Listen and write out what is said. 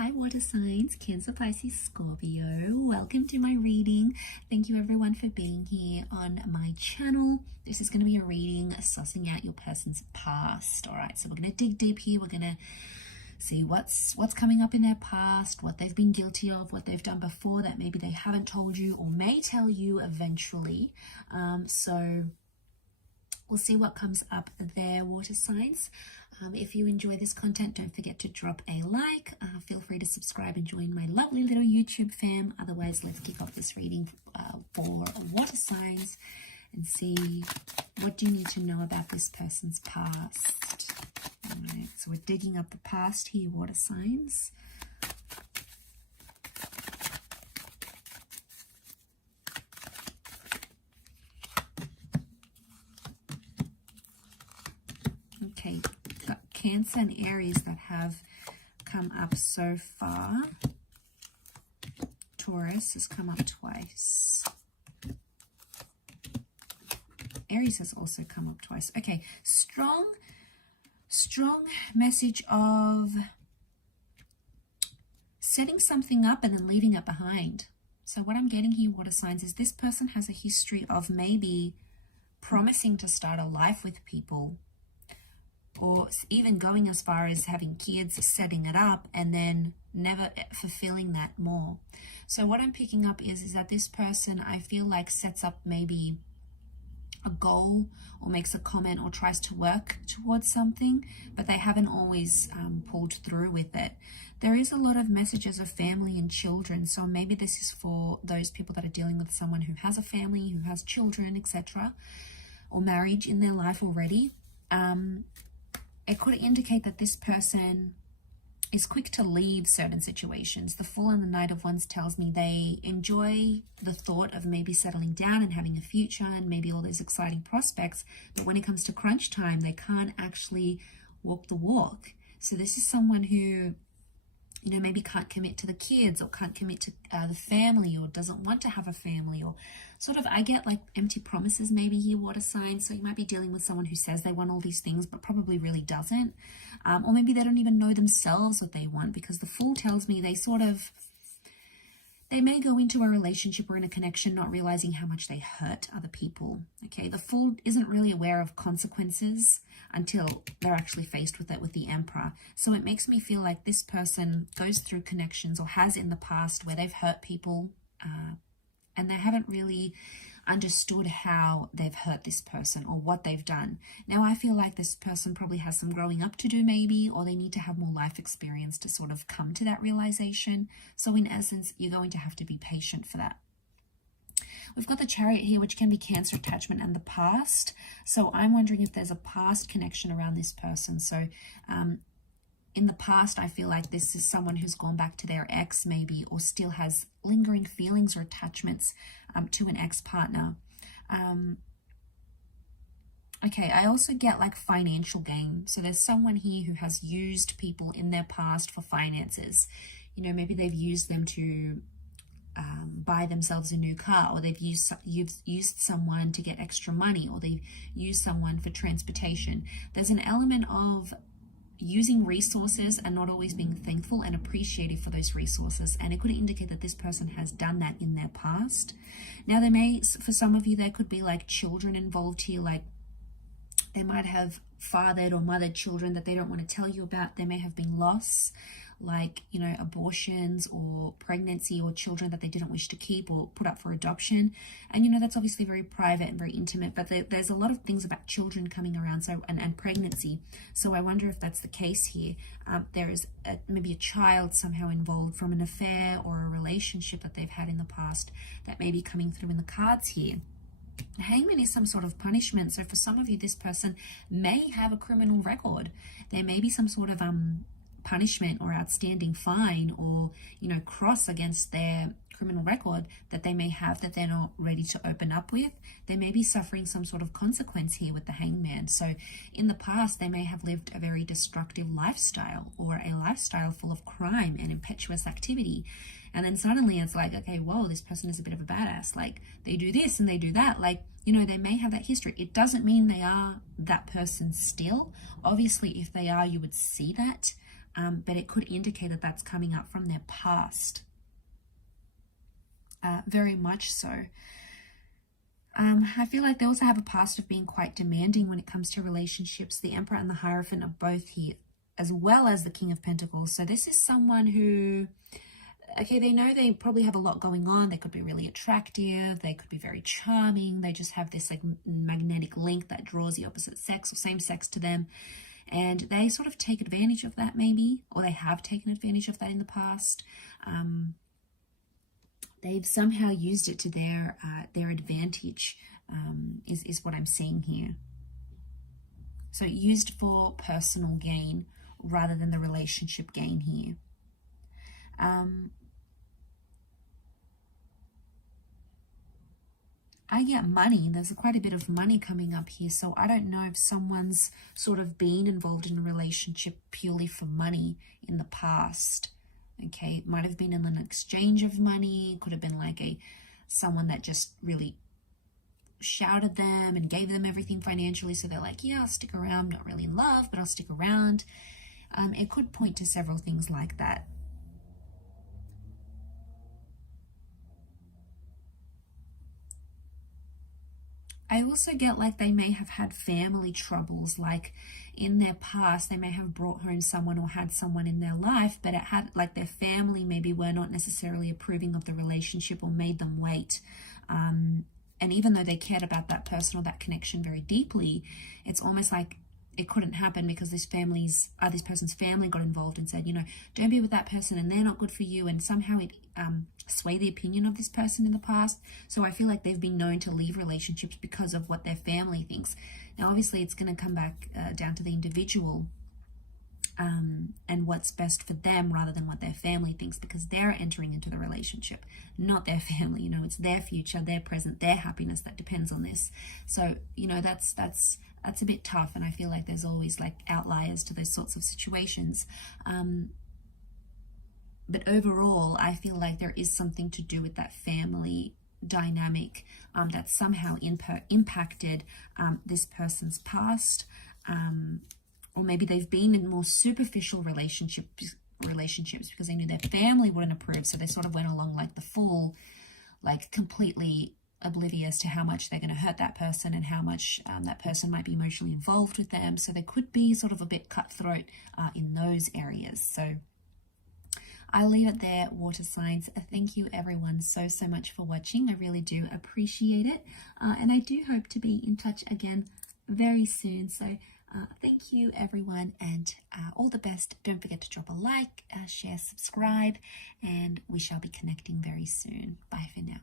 Hi water signs, Cancer, Pisces, Scorpio. Welcome to my reading. Thank you everyone for being here on my channel. This is going to be a reading sussing out your person's past. All right, so we're going to dig deep here. We're going to see what's coming up in their past, what they've been guilty of, what they've done before that maybe they haven't told you or may tell you eventually. So we'll see what comes up there, water signs. If you enjoy this content, don't forget to drop a like. Feel free to subscribe and join my lovely little YouTube fam. Otherwise, let's kick off this reading for water signs and see what do you need to know about this person's past. All right, so we're digging up the past here, water signs. Okay, got Cancer and Aries that have come up so far. Taurus has come up twice. Aries has also come up twice. Okay, strong message of setting something up and then leaving it behind. So what I'm getting here, water signs, is this person has a history of maybe promising to start a life with people, or even going as far as having kids, setting it up, and then never fulfilling that more. So what I'm picking up is that this person, I feel like, sets up maybe a goal or makes a comment or tries to work towards something, but they haven't always pulled through with it. There is a lot of messages of family and children, so maybe this is for those people that are dealing with someone who has a family, who has children, etc., or marriage in their life already. It could indicate that this person is quick to leave certain situations. The Fool and the Knight of Wands tells me they enjoy the thought of maybe settling down and having a future and maybe all those exciting prospects, but when it comes to crunch time, they can't actually walk the walk. So this is someone who, you know, maybe can't commit to the kids or can't commit to the family, or doesn't want to have a family, or sort of, I get like empty promises maybe here, water signs. So you might be dealing with someone who says they want all these things but probably really doesn't, or maybe they don't even know themselves what they want, because the Fool tells me they may go into a relationship or in a connection not realizing how much they hurt other people. Okay, the Fool isn't really aware of consequences until they're actually faced with it with the Emperor. So it makes me feel like this person goes through connections or has in the past where they've hurt people and they haven't really understood how they've hurt this person or what they've done. Now I feel like this person probably has some growing up to do maybe, or they need to have more life experience to sort of come to that realization. So in essence, you're going to have to be patient for that. We've got the Chariot here, which can be Cancer attachment and the past. So I'm wondering if there's a past connection around this person. So in the past, I feel like this is someone who's gone back to their ex maybe, or still has lingering feelings or attachments to an ex-partner. Okay, I also get like financial gain. So there's someone here who has used people in their past for finances. You know, maybe they've used them to buy themselves a new car, or you've used someone to get extra money, or they've used someone for transportation. There's an element of using resources and not always being thankful and appreciative for those resources, and it could indicate that this person has done that in their past. Now there may, for some of you, there could be like children involved here, like they might have fathered or mothered children that they don't want to tell you about. There may have been loss, like, you know, abortions or pregnancy, or children that they didn't wish to keep or put up for adoption. And, you know, that's obviously very private and very intimate, but there's a lot of things about children coming around, so and pregnancy. So I wonder if that's the case here. There is maybe a child somehow involved from an affair or a relationship that they've had in the past that may be coming through in the cards here. The Hangman is some sort of punishment. So for some of you, this person may have a criminal record. There may be some sort of punishment or outstanding fine, or, you know, cross against their criminal record that they may have that they're not ready to open up with. They may be suffering some sort of consequence here with the Hangman. So in the past, they may have lived a very destructive lifestyle, or a lifestyle full of crime and impetuous activity. And then suddenly it's like, okay, whoa, this person is a bit of a badass. Like, they do this and they do that. Like, you know, they may have that history. It doesn't mean they are that person still. Obviously, if they are, you would see that. but it could indicate that that's coming up from their past. Very much so. I feel like they also have a past of being quite demanding when it comes to relationships. The Emperor and the Hierophant are both here, as well as the King of Pentacles. So this is someone who, okay, they know they probably have a lot going on. They could be really attractive. They could be very charming. They just have this like magnetic link that draws the opposite sex or same sex to them. And they sort of take advantage of that maybe, or they have taken advantage of that in the past. They've somehow used it to their advantage, is what I'm seeing here. So used for personal gain rather than the relationship gain here. I get money. There's quite a bit of money coming up here. So I don't know if someone's sort of been involved in a relationship purely for money in the past. Okay, it might have been in an exchange of money. Could have been like someone that just really shouted them and gave them everything financially. So they're like, yeah, I'll stick around. I'm not really in love, but I'll stick around. It could point to several things like that. I also get like they may have had family troubles, like in their past, they may have brought home someone or had someone in their life, but it had like their family maybe were not necessarily approving of the relationship or made them wait. And even though they cared about that person or that connection very deeply, it's almost like it couldn't happen because this person's family got involved and said, you know, don't be with that person and they're not good for you, and somehow it swayed the opinion of this person in the past. So I feel like they've been known to leave relationships because of what their family thinks. Now obviously it's going to come back down to the individual and what's best for them rather than what their family thinks, because they're entering into the relationship, not their family. You know, it's their future, their present, their happiness that depends on this. So, you know, that's a bit tough, and I feel like there's always like outliers to those sorts of situations. But overall, I feel like there is something to do with that family dynamic that somehow impacted this person's past, or maybe they've been in more superficial relationships because they knew their family wouldn't approve, so they sort of went along like the fool, like completely oblivious to how much they're going to hurt that person and how much that person might be emotionally involved with them. So they could be sort of a bit cutthroat in those areas. So I'll leave it there, water signs. Thank you everyone so much for watching. I really do appreciate it. And I do hope to be in touch again very soon. So thank you everyone, and all the best. Don't forget to drop a like, share, subscribe, and we shall be connecting very soon. Bye for now.